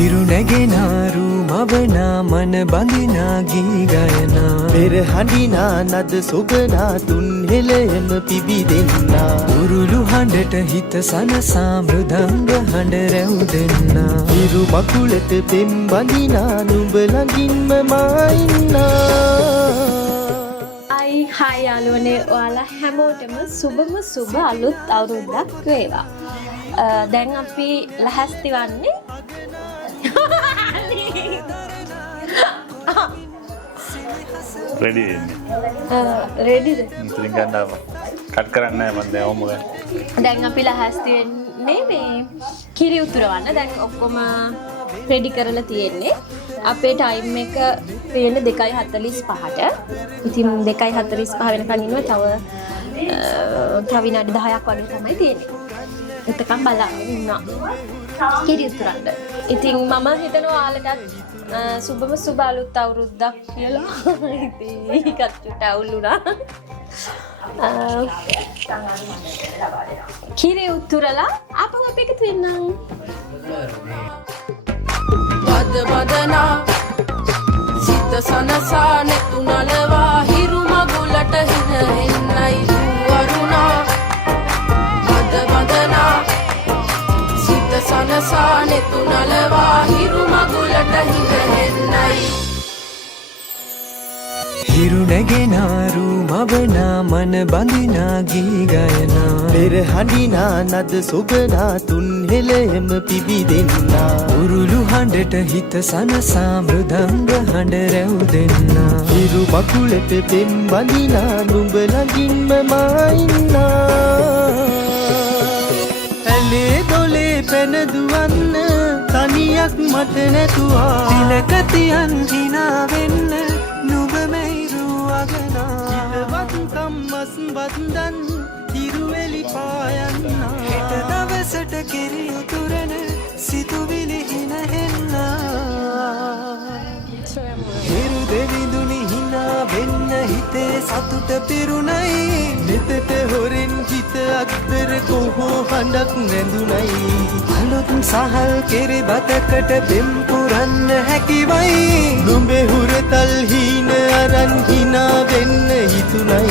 හිරු නැගෙනාරු මවනා මන බඳිනා ගී ගයනා පෙර හඬිනා නද සොබනා තුන් හෙළයම පිබිදෙන්නා උරුළු හඬට හිත සනසා මෘදංග හඬ රැව් දෙන්නා හිරු මකුලට පෙම් බඳිනා නුඹ ළඟින්ම මා ඉන්නා. හායි යාළුවනේ ඔයාලා හැමෝටම සුබ අලුත් අවුරුද්දක් වේවා. දැන් අපි ලැහැස්ති වන්නේ රෙඩි වෙන්නේ. රෙඩිද? ඉතින් ගන්නවා. කට් කරන්නේ නැහැ මම දැන් ඔහොම ගන්න. දැන් අපි ලැහැස්ති වෙන්නේ මේ කිරි උතුරවන්න. දැන් ඔක්කොම රෙඩි කරලා තියෙන්නේ. අපේ ටයිම් එක තියෙන්නේ 2:45ට. ඉතින් 2:45 වෙනකන් ඉන්නවා. තව විනාඩි 10ක් වගේ තමයි තියෙන්නේ. එතකන් බලන්න ඉන්නවා. කිරි උතුරන්න. ඉතින් මම හිතනවා ඔයාලටත් සුබ අලුත් අවුරුද්දක් කියලා. ඉතින් කච්චුට අවුලුණා. කිරි උතුරලා අපව අපි එකතු වෙන්නම්. බදනා සිත සනසා නෙතුනලවා හිරු මගුලට හින එන්නයි වරුණා. බදනා සිත සනසා නෙතුනලවා හිරු මගුලට හින එන්නයි. හිරු නැගෙනාරු මවනා මන බඳිනා ගී ගයනා පෙර හඬිනා නද සොබනා තුන් හෙළයම පිබිදෙන්නා උරුළු හඬට හිත සනසා මෘදංග හඬ රැව් දෙන්නා හිරු මකුලට පෙම් බඳිනා නුඹ ළඟින්ම මා ඉන්නා. ඇලේ දොලේ පැන දුවන්න තනියක් මට නැතුවා තිලක තියන් හිනා වෙන්න නුඹ මෙයිරු අගනා හිතවත් කම්මස් බන්දන් හිරුවෙලි පායන්නා හෙට දවසට කිරි උතුරන සිතුවිලි හිනහෙන්නා හිරු දෙවිඳුනි හිනා වෙන්න හිතේ සතුට පිරුණයි නෙතට හොරෙන් හිත අක්තර කොහෝ හඬක් නැඳුනයි අලුත් සහල් කෙරි බතකට පෙම් පුරන්න හැකිවයි නුඹේ හුරතල් හීන අරන් හිනා වෙන්න හිතුනයි